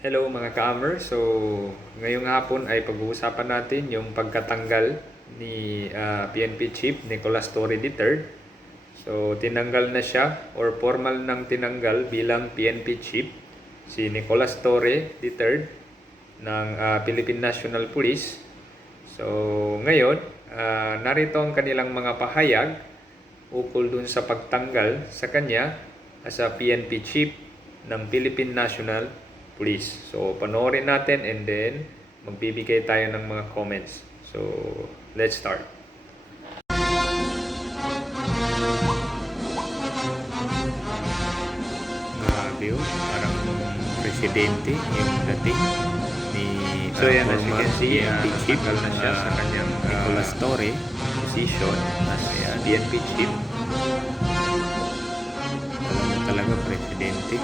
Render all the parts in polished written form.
Hello mga ka-Amer. So, ngayong hapon ay pag-uusapan natin yung pagkatanggal ni PNP Chief Nicolas Torre III. So, tinanggal na siya or formal nang tinanggal bilang PNP Chief si Nicolas Torre III ng Philippine National Police. So, ngayon, narito ang kanilang mga pahayag ukol dun sa pagtanggal sa kanya as a PNP Chief ng Philippine National Police. So, panoorin natin and then magbibigay tayo ng mga comments. So, let's start. Grabe yun. Parang presidente yung dating ni former PNP Chief na siya sa kanyang Nicolas Torre position as PNP Chief. Talaga presidente.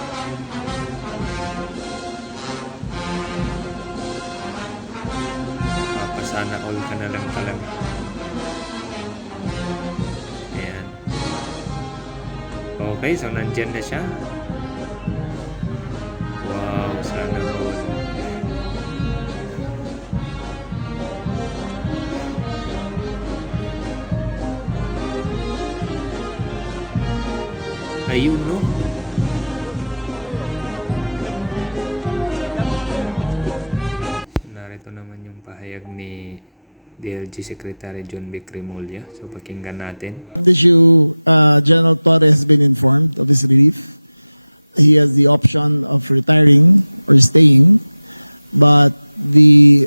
Sana all ka na lang talaga. Ayan. Okay, so nandyan na siya. Wow, sana all. Ayun, no? Narito naman yung pahayag ni DLG Secretary John B. Crimolia. So, pakinggan natin. This issue, General Torre has been informed of his relief. He has the option of retiring or staying, but the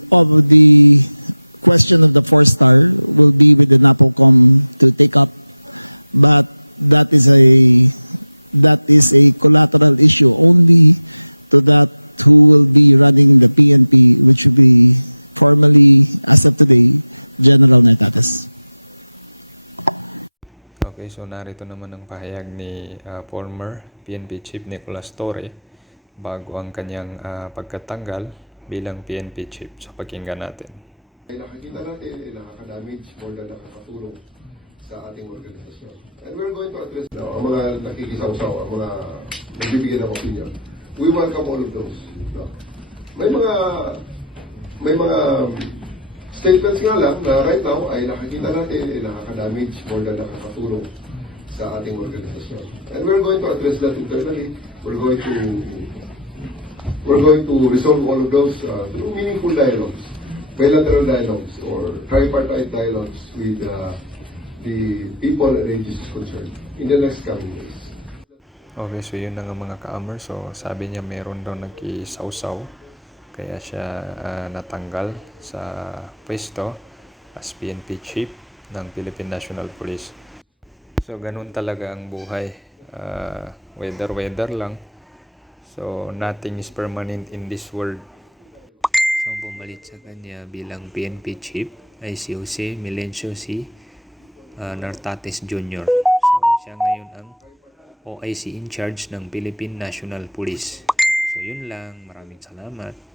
question of the 4-star will be with the NAPOCOM to take up, but that is a collateral issue only to that who will be running the PNP, which will be formally, as of today, General Nartates. Okay, so narito naman ang pahayag ni former PNP Chief Nicolas Torre bago ang kanyang pagkatanggal bilang PNP Chief. So, pakinggan natin. Nakikita natin ay nakaka-damage more than nakakatulong sa ating organisasyon. And we're going to address now ang mga nakikisaw-saw, ang mga nagbibigay ng opinion. We welcome all of those. No? May mga statements nga lang na right now ay nakikita natin ay nakaka-damage more than nakakatulong sa ating organisasyon. And we're going to address that internally. We're going to resolve all of those through meaningful dialogues, bilateral dialogues, or tripartite dialogues with the people and agencies concerned in the next coming days. Okay, so yun na nga mga ka-Amer. So, sabi niya meron daw nag-isaw-saw. Kaya siya natanggal sa pwesto as PNP Chief ng Philippine National Police. So, ganun talaga ang buhay. Weather lang. So, nothing is permanent in this world. So, ang pumalit sa kanya bilang PNP Chief ay si Jose Melencio Nartates Jr. So, siya ngayon ang OIC in charge ng Philippine National Police. So, yun lang. Maraming salamat.